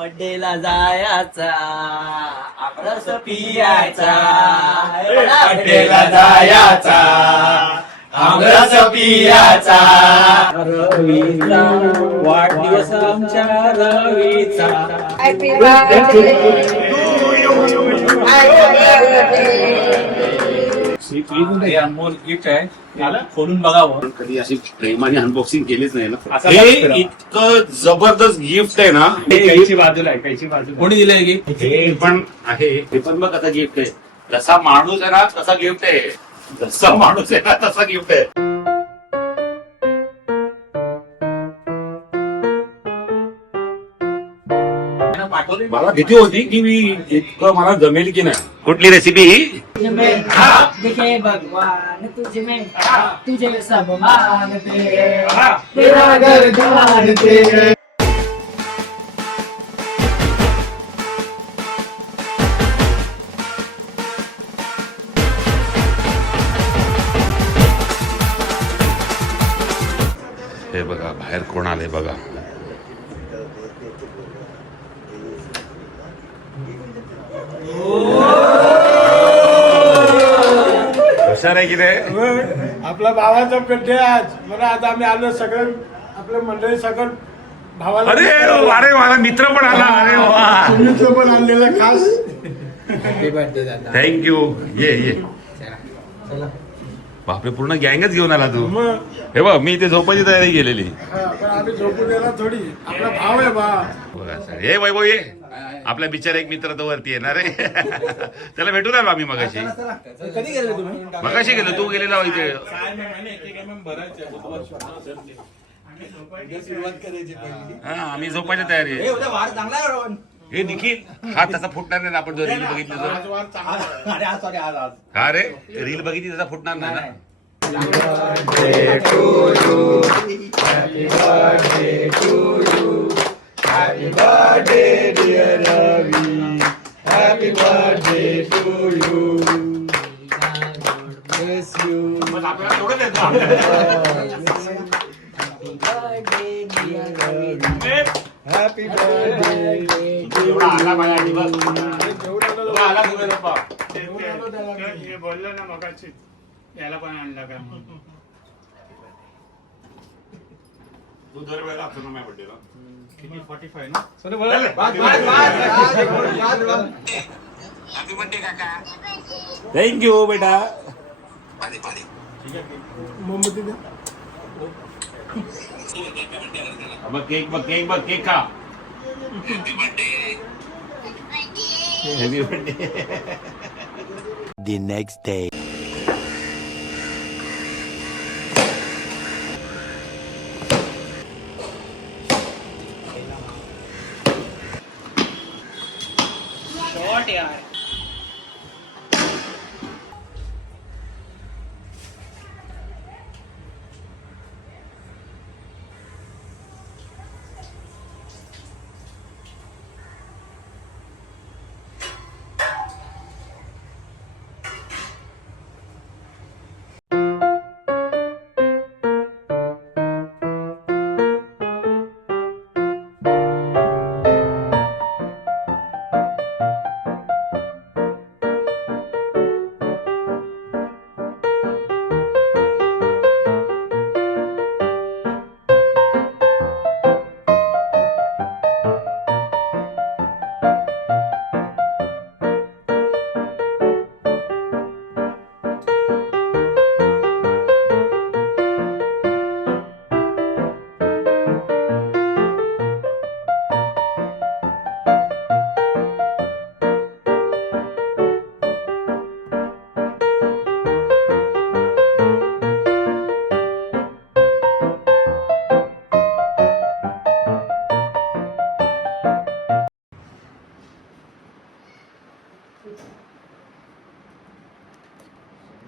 बड्डेला जायचा आमरस पियाचा बड्डेला जायचा आमरस पियाचा रवीचा वाढदिवस आमच्या रवीचा हॅपी बर्थडे हे अनमोल गिफ्ट आहे खोलून बघावं. कधी अशी प्रेमाने अनबॉक्सिंग केलीच नाही ना. हे इतकं जबरदस्त गिफ्ट आहे ना. कैची बाजूला आहे, कैची बाजूला. कोणी दिलंय गिफ्ट? हे पण आहे, हे पण बघ आता गिफ्ट आहे. जसा माणूस आहे ना तसा गिफ्ट आहे. जसा माणूस आहे ना तसा गिफ्ट आहे. मला भीती होती की मी इतकं मला जमेल की नाही. कुठली रेसिपी ही? देखे भगवान तुझे में तुझे सब मानते तेरा घर जानते. हे बघा बाहेर कोण आले बघा. हुशार आहे की नाही? आपला भावाचा बर्थडे आज मला आज आम्ही आलो सगळं आपलं मंडळी सगळं भावाला. अरे अरे मला मित्र पण आला. अरे वा तुम्ही पण आणलेलं खास. थँक्यू. ये ये बापरे पूर्ण गँगच घेऊन आला तू. हे बघ मी इथे झोपायची तयारी केलेली. पण आम्ही झोपू द्यायला थोडी आपला भाव आहे बा. बघा सर हे वैभव ये. आपला बिचारा एक मित्र तो वरती येणार आहे. त्याला भेटून आलो आम्ही मगाशी. कधी गेले तुम्ही? मगाशी गेलो तू गेलेला इथे. सुरुवात करायची हा आम्ही झोपायची तयारी आहे. उद्या वार चांगला आहे रोहन. हे निखिल हा तसा फुटणार नाही ना. आपण जो रील बघितली तो. अरे आज सॉरी आज हा रे रील बघितली तसा फुटणार नाही ना. Happy birthday. बोललो ना मगाशी याला पण आणला का. तू दरवेळेला असतो ना माझ्या बर्थडेला. किती 45 ना. थँक्यू बेटा. मोमबत्ती द्या. बघ केक बघ केक बघ केक खा. Happy birthday. The next day. Short यार.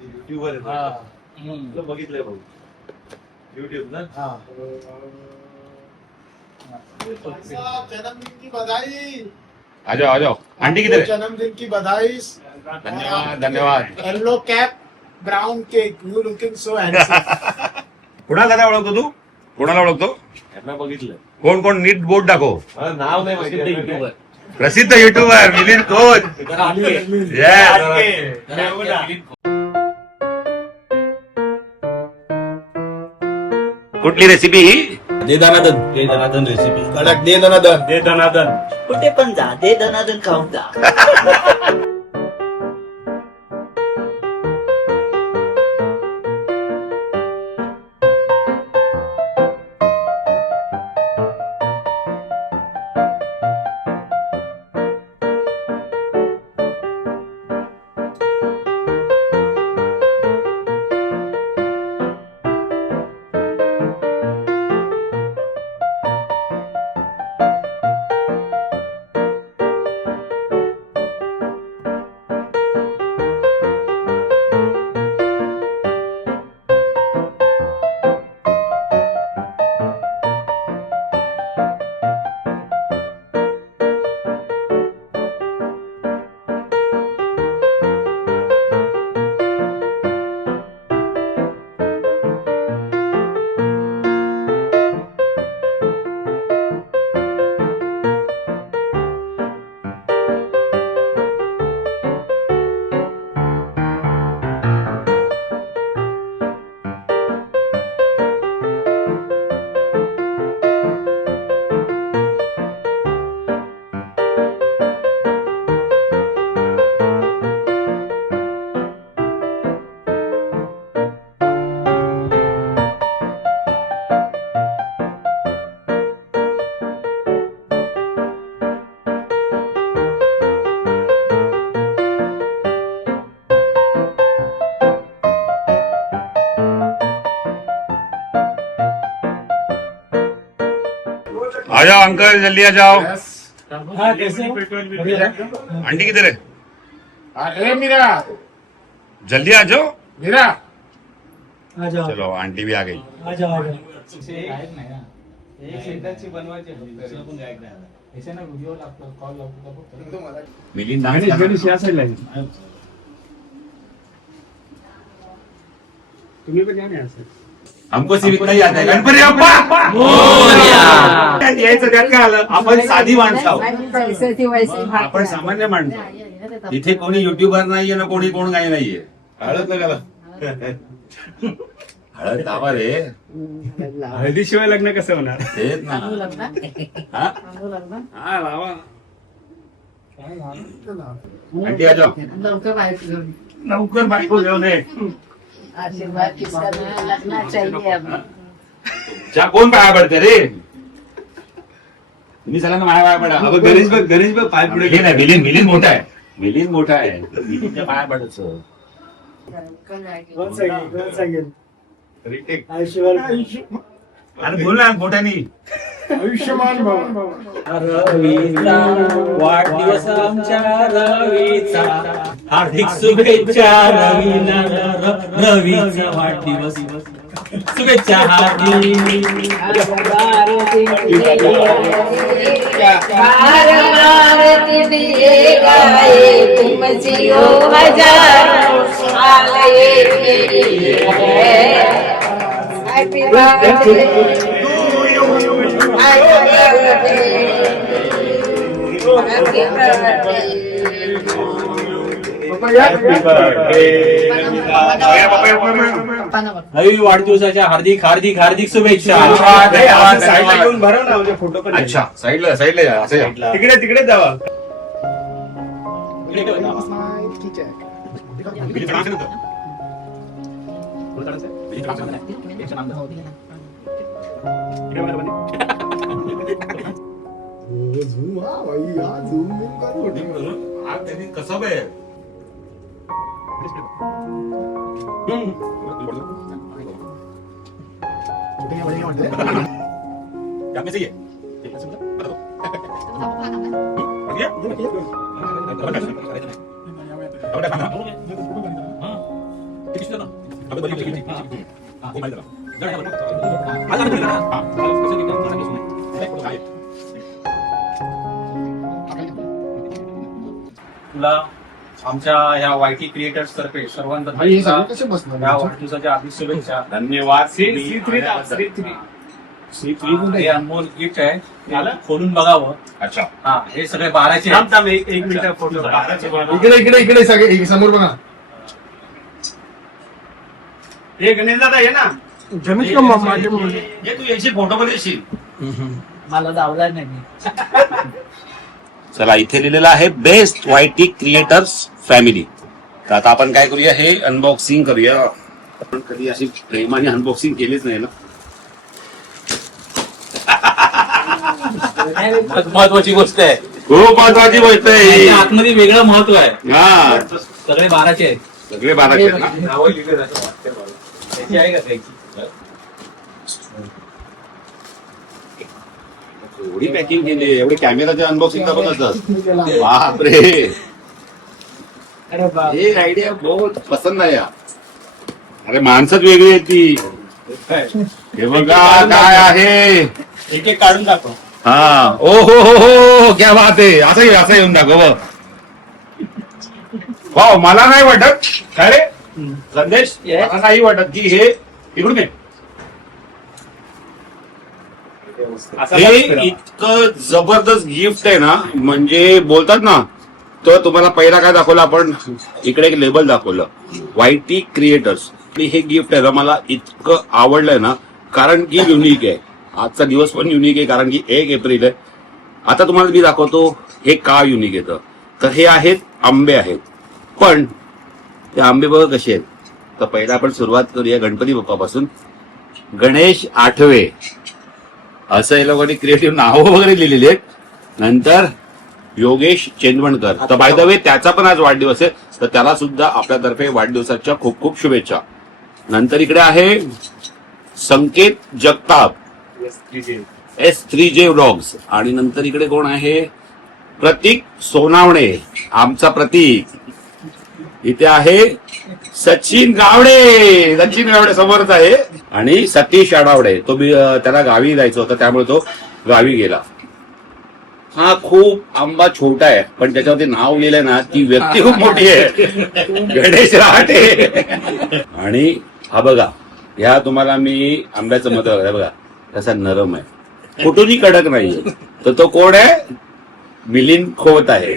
युट्यूबवर बघितलंय भाऊ. युट्यूब ना. जन्मदिन की बधाई. आ जाओ आंटी किधर है? जन्मदिन की बधाई. धन्यवाद धन्यवाद. Yellow cap brown cake. You looking so handsome. कुणाला ओळखतो तू? कुणाला ओळखतो? यांना बघितलं. कोण कोण नीट बोट दाखव. मला नाव नाही माहिती युट्यूबर. प्रसिद्ध युट्यूबर मिलिंद खोत. कुठली रेसिपी ही? दे दनादन रेसिपी. कडक दे दनादन. दे दनादन. कुठे पण जा दे दनादन खाऊन जा. आ जाओ अंकल जल्दी आ जाओ. हाँ कैसे हो? आंटी किधर है? अरे मीरा जल्दी आ जाओ. मीरा आ जाओ चलो आंटी भी आ गई. आ जाओ आ जाओ. मिलिंद गणेश या साईडला आहे. तुम्ही पण या नाही असं. हमको सिविक नाही आता. गणपती बाप्पा यायचं त्यात काय आलं. आपण साधी माणसं आहोत. पैसे ती वैसे आपण सामान्य माणसं. इथे कोणी युट्यूबर नाहीये ना कोणी कोण काही नाहीये. हळद नका हळद लावा रे. हळदीशिवाय लग्न कसं होणार? तेच ना. हा? हा लावा. आंटी आ जाओ. लवकर बायको घेऊन ये. आशीर्वाद किसका लगना चाहिए अभी. चा कोण पाया पडते रे? तुम्ही चला ना माझ्या पाया पडा. गणेश बघ पाय पुढे. मिलिंद आहे. मिलिंद मोठा आहे. मिलिंद मोठा आहे. मिलिंदच्या पाया पडायचं. अरे बोल ना मोठ्यानी. आयुष्यमान भाऊ. रवीचा वाढदिवस आमच्या रवीचा. हार्दिक शुभेच्छा रवीला. रवीचा वाढदिवस शुभेच्छा हार्दिक. बार आरती दिए गाए तुम जियो हजारों साल ये मेरी है. हैप्पी बर्थडे रवी वाढदिवसाच्या हार्दिक हार्दिक हार्दिक शुभेच्छा. साईडला घेऊन भरव ना म्हणजे फोटो पण. अच्छा साईडला साईडला या. असं या. तिकडे जावा. कसं आहे. तुला आमच्या या वायटी क्रिएटर्स तर्फे सर्वांना या वाढदिवसाच्या हार्दिक शुभेच्छा. धन्यवाद. हे अनमोल गिफ्ट आहे खोलून बघावं. अच्छा. हा हे सगळे 12चे आहेत. एक मिनिट फोटो इकडे सगळे समोर बघा. हे गणेश दादा ये ना, जमीन का माझे मुलं. ये तू याची फोटो मध्ये येशील. मला धावला नाही. चला इथे लिहिलेलं आहे बेस्ट वायटी क्रिएटर्स फॅमिली. तर आता आपण काय करूया, हे अनबॉक्सिंग करूया. आपण कधी अशी प्रेमाने अनबॉक्सिंग केलीच नाही ना. महत्वाची गोष्ट आहे. खूप महत्वाची गोष्ट आहे ही. याच्या आतमध्ये वेगळं महत्व आहे. हा सगळे 12चे आहेत. सगळे 12 आहेत ना. नावं लिहिलेत असं वाटतंय मला. त्याची आहे का त्याची? एवढी पॅकिंग केली, एवढी कॅमेराची अनबॉक्सिंग करून असतात. बापरे, अरे बाप. एक आयडिया बहुत पसंद आहे. अरे माणसंच वेगळी आहे ती. हे बघा काय आहे. एक एक काढून दाखव. हा ओ हो क्या बात आहे. असं येऊन दाखव. वाव, मला नाही वाटत काय रे संदेश, मला नाही वाटत की हे इकडून ये. हे इतकं जबरदस्त गिफ्ट आहे ना, म्हणजे बोलतात ना, तर तुम्हाला पहिला काय दाखवलं आपण, इकडे एक लेबल दाखवलं वायटी क्रिएटर्स. आणि हे गिफ्ट आहे ना, मला इतकं आवडलंय ना, कारण की युनिक आहे. आजचा दिवस पण युनिक आहे, कारण की 1 एप्रिल आहे. आता तुम्हाला मी दाखवतो हे का युनिक येतं. तर हे आहेत आंबे आहेत, पण ते आंबे बघा कसे आहेत. तर पहिला आपण सुरुवात करूया गणपती बाप्पापासून. गणेश आठवे असं हे लोकांनी क्रिएटिव्ह नावं वगैरे लिहिलेली आहेत. नंतर योगेश चेंदवणकर. तर बाय द वे त्याचा पण आज वाढदिवस आहे, तर त्याला सुद्धा आपल्यातर्फे वाढदिवसाच्या खूप खूप शुभेच्छा. नंतर इकडे आहे संकेत जगताप S3J व्लॉग्स. आणि नंतर इकडे कोण आहे, प्रतीक सोनावणे, आमचा प्रतीक. इथे आहे सचिन गावडे समोरच आहे. आणि सतीश आडावडे, तो त्याला गावी जायचं होतं, त्यामुळे तो गावी गेला. हा खूप आंबा छोटा आहे, पण त्याच्यावरती नाव लिहिलंय ना, ती व्यक्ती खूप मोठी आहे, गणेश रहाटे. आणि हा बघा, ह्या तुम्हाला मी आंब्याचं मत बघा कसा नरम आहे, कुठूनही कडक नाहीये. तर तो कोण आहे, मिलिंद खोत आहे.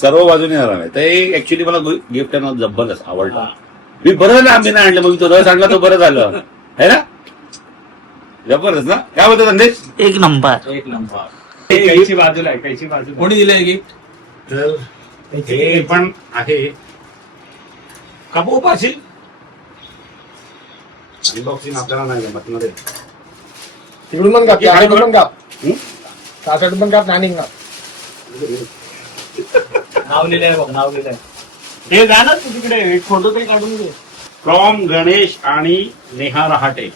सर्व बाजूने नरम आहे. तर ऍक्च्युली मला गिफ्ट आहे ना जबरदस्त आवडलं. मी बरं झालं आंबे नाही आणलं, मग तो रस आणला तो बरं झालं है ना. जबरदस्त ना. काय होतं संदेश? एक नंबर. एक नंबर. कैची बाजूला आहे, कैची बाजूला. कोणी दिलंय गिफ्ट? हे पण आहे कापू पाशील. अनबॉक्सिंग आपल्याला नाही जमत मध्ये. तिकडून पण काप, त्याकडून पण काप, त्याकडून पण काप, नाणी काप. नाव लिहिलंय बघ, नाव लिहिलंय. हे जाणार तू तिकडे, एक फोटो तरी काढून घे. फ्रॉम गणेश आणि नेहा रहाटे.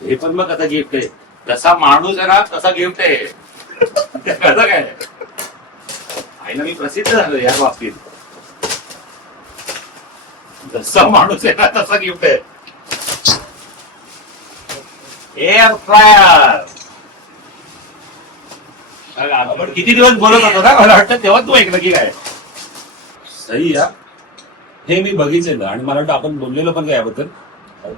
हे पण मग आता गिफ्ट आहे. जसा माणूस आहे ना तसा गिफ्ट आहे. कसं काय आईला मी प्रसिद्ध झालो या बाबतीत. जसा माणूस आहे ना तसा गिफ्ट आहे. Air fryer. आपण किती दिवस बोलत होतो ना, मला वाटतं तेव्हा तू ऐकलं की काय. सही या. हे मी बघितलेलं आणि मला वाटतं आपण बोललेलो पण काय याबद्दल. पण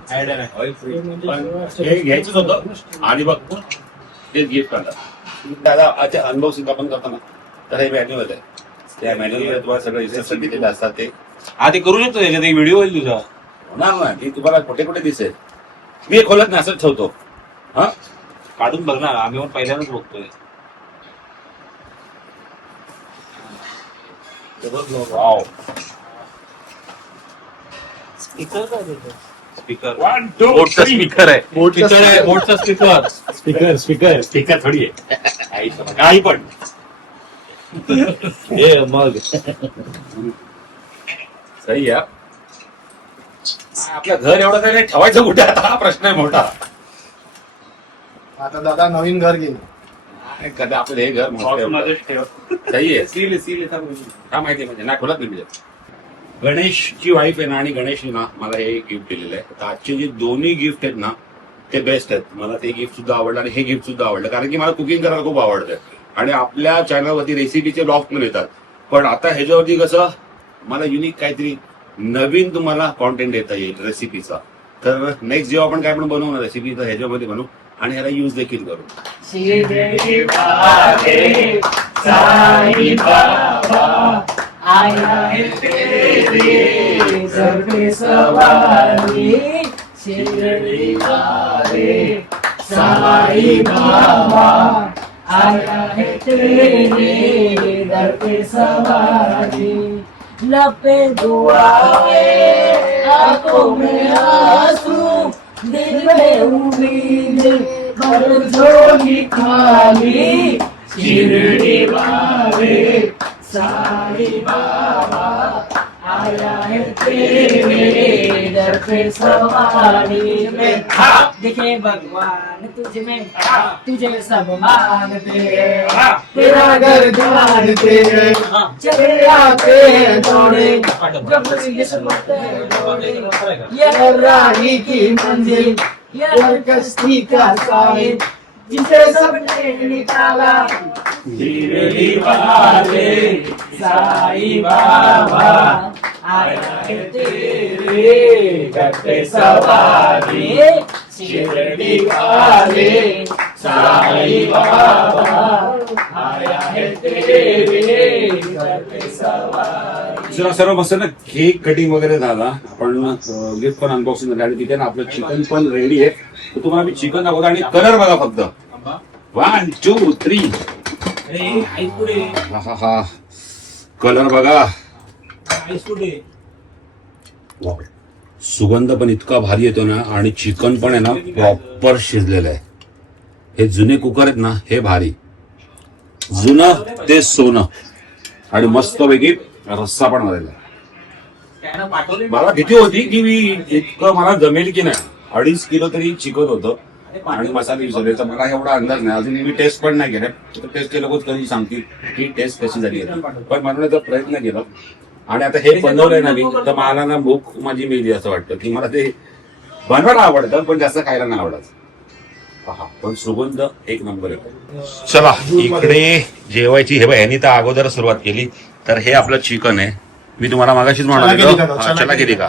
हे घ्यायचंच होतं आणि बघ तेच गिफ्ट करतात दादा. अच्छा, अनबॉक्सिंग आपण करताना तर हे मॅन्युअल आहे. त्या मॅन्युअल तुम्हाला सगळं इन्स्ट्रक्शन दिलेले असतात. ते ते करू शकतो, त्याच्यात एक व्हिडिओ होईल तुझा. होणार ना, की तुम्हाला कुठे कुठे दिसेल. मी हे खोलत नाही, असंच ठेवतो. हा, काढून बघ ना, आम्ही पण पहिल्यांदाच बघतोय. वाव. स्पीकर काय देतो? स्पीकर, 1 2 बोटचा स्पीकर आहे. स्पीकर आहे, बोटचा स्पीकर. स्पीकर थोडी आहे. काही पण हे मग सही आहे. आपलं घर एवढं काही ठेवायचं कुठे आता, हा प्रश्न आहे मोठा. आता दादा नवीन घर गेलं. कधी आपलं हे घर मोठं ठेव. सही आहे. सील काय माहिती म्हणजे नाही खोलत नाही. गणेशची वाईफ आहे ना, आणि गणेशने ना मला हे गिफ्ट दिलेलं आहे. तर आजचे जे दोन्ही गिफ्ट आहेत ना, ते बेस्ट आहेत. मला ते गिफ्ट सुद्धा आवडलं आणि हे गिफ्ट सुद्धा आवडलं, कारण की मला कुकिंग करायला खूप आवडतं आणि आपल्या चॅनलवरती रेसिपीचे ब्लॉग पण येतात. पण आता ह्याच्यावरती कसं मला युनिक काहीतरी नवीन तुम्हाला कॉन्टेंट देता येईल रेसिपीचा. तर नेक्स्ट जेव्हा आपण काय पण बनवू ना रेसिपी, तर ह्याच्यामध्ये बनवू आणि ह्याला यूज देखील करू. शिरडी वाले साईं बाबा आया है तेरे सर पे सवारी. शिरडी वाले साईं बाबा आया है तेरे दर पे सवारी. लपे दुआ आंखों में आंसू दिल में उम्मीद पर झोली खाली. शिरडी वाले साईं बाबा आया है तेरे दर पे सवारी. में दिखे भगवान तुझ में तुझे सब मानते तेरा घर जानते चले आते दौड़े जब किस्मत दौड़े. ये राही की मंजिल ये कश्ती का साहिल जिसे सबने निकाला. शिरडी वाले साईं बाबा आया है तेरे घर पे सवारी. शिरडी वाले साईं बाबा आया है तेरे घर पे सवारी. जरा सर्व मस्त ना केक कटिंग वगैरे झाला, आपण गिफ्ट पण अनबॉक्सिंग झाली आणि तिथे ना आपलं चिकन पण रेडी आहे. तर तुम्हाला मी चिकन दाखवतो आणि कलर बघा फक्त. 1 2 3 हा कलर बघा. सुगंध पण इतका भारी येतो ना आणि चिकन पण आहे ना प्रॉपर शिजलेलं आहे. हे जुने कुकर आहेत ना हे भारी, जुनं ते सोनं आणि मस्तपैकी रस्सा पण आलेला आहे. मला भीती होती की मी इतकं मला जमेल की नाही. 2.5 किलो तरी चिकन होतं आणि मसाले विसरले, तर मला एवढा अंदाज नाही. अजून मी टेस्ट पण नाही केलं. टेस्ट केलं कधी सांगतील की टेस्ट कशी झाली आहे, पण बनवण्याचा प्रयत्न केला. आणि आता हे बनवलंय ना मी, तर मला ना भूक माझी मेली असं वाटतं की मला ते बनवायला आवडतं पण जास्त खायला नाही आवडत. पण सुगंध एक नंबर आहे. चला इकडे जेवायची. हे बघ यांनी तर अगोदर सुरुवात केली. तर हे आपलं चिकन आहे. मी तुम्हाला मागाशीच म्हणालो चला केली का.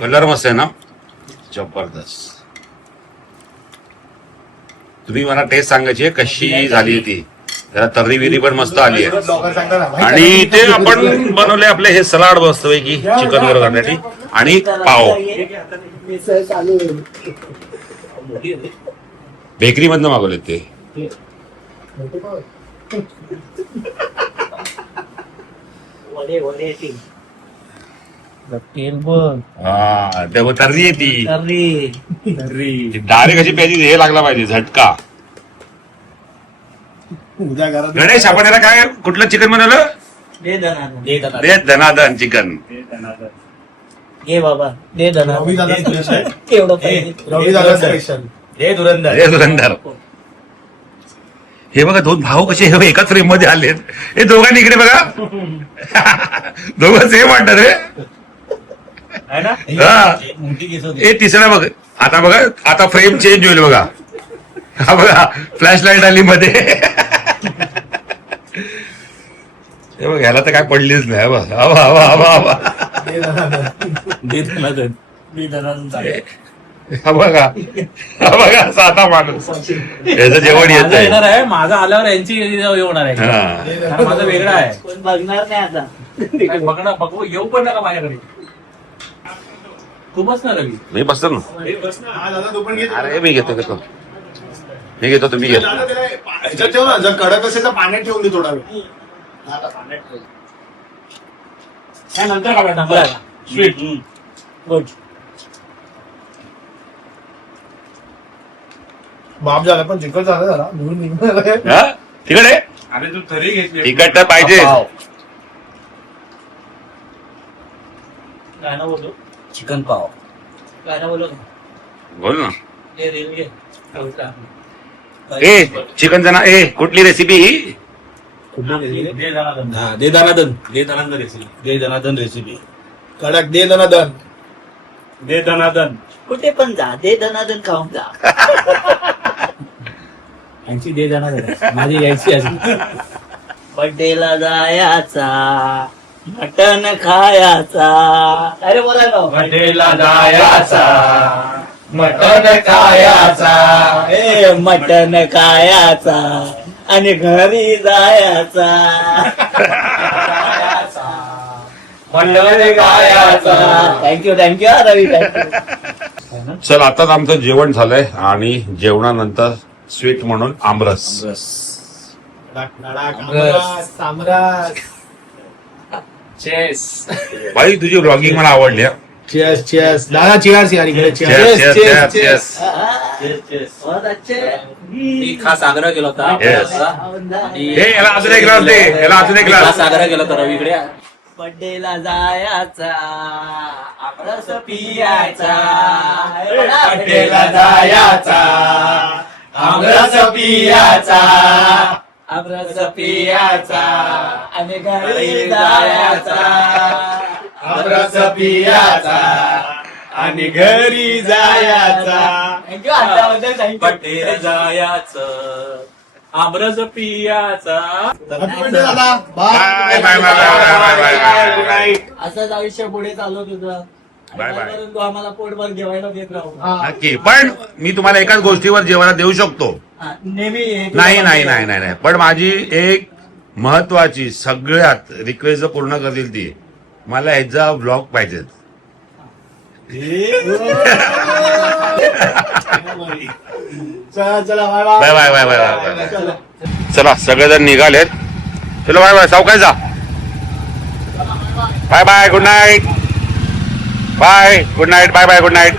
कलर मस्त आहे ना, जबरदस्त. तुम्ही मला टेस्ट सांगायची आहे कशी झाली ती. जरा तर्री विरी पण मस्त आली आहे. आणि इथे आपण बनवले आपले हे सलाड बसतोय की चिकन वगैरे करण्यासाठी आणि पाव बेकरी मधनं मागवले ते. हा तेव्हा तर्री आहे ती. डायरेक्ट कशी प्यायची हे लागला पाहिजे झटका. गणेश आपण याला काय कुठलं चिकन बनवलं. दे धनाधन चिकन. घे बाबा दे धनाधन. हे धुरंधर. हे बघा दोन भाऊ कसे हे एकाच फ्रेम मध्ये आले. हे दोघांनी इकडे बघा. दोघं सेम वाटत रे. हे तिसरा बघ. आता बघा आता फ्रेम चेंज होईल बघा. हा बघा फ्लॅश लाईट आली मध्ये. हे बघ ह्याला तर काय पडलीच नाही. हा बघा साधा माणूस. याचं जेवण येत आहे. माझं आल्यावर यांची येणार आहे. माझं वेगळं आहे. कोण बघणार नाही आता. बघणं बघू येऊ पण नका माझ्याकडे. तू बस ना रवी. मी बसतो ना. अरे मी घेतो तुम्ही घे. ठेव ना, जर कडक असेल तर पाण्यात ठेवून दे थोडा वेळ. नंतर का भेटणार स्वीट. गुड. बाप झाला पण चिकन झालं जरा धुवून निघून. हा? तिकडे अरे तू तरी घेतली. तिकट तर पाहिजे. काय ना बोलू. चिकन पाव. काय ना बोलू. बोल ना. हे रील घे. ए चिकनचा ना. ए कुठली रेसिपी ही. दे दनादन रेसिपी. कडक दे दनादन. दे दनादन. कुठे पण जा दे दनादन खाऊन जा. यांची दे जाणार माझी यायची असेल. बर्थडेला जायचा मटन खायचा. अरे बोला ना. बर्थडेला जायचा मटण खायचा. ए मटन खायचा आणि घरी जायचा. मटण खायचा. थँक्यू रवी थँक्यू. चल आताच आमचं जेवण झालंय आणि जेवणानंतर स्वीट म्हणून आमरस. चेस. भाई तुझी ब्लॉगिंग मला आवडली हा. चेस चेस दादा चेअर्स यार इकडे Cheers, cheers, cheers, cheers. बहुत अच्छे. मी खास आग्रह केला होता Yes. आणि हे याला अजून एक ग्लास दे, याला अजून एक खास ग्लास. आग्रह केला होता रवीकडे. बर्थडेला जायचा आमरस पियाचा. बर्थडेला जायचा आमरस पियाचा. आमरस पियाचा आणि घरी जायचा. आमरस पियाचा आणि घरी जायचा. थँक्यू आल्याबद्दल थँक्यू. बर्थडेला जायचं आमरस पियाचा. दादा bye bye bye bye bye bye bye. असंच आयुष्य पुढे चालू तुझं. Bye bye. आणि तू आम्हाला पोटभर जेवायला देत राहू. नक्की. पण मी तुम्हाला एकाच गोष्टीवर जेवायला देऊ शकतो. हा, नेहमी हे नाही नाही नाही नाही नाही पण माझी एक महत्वाची सगळ्यात रिक्वेस्ट जर पूर्ण करतील ती मला ह्याचा व्लॉग पाहिजेत. चला चला bye bye bye bye bye bye. चला सगळेजण निघालेत. चलो बाय बाय. सावकाश जा. Bye bye. Good night. Bye. Good night. Bye bye. Good night.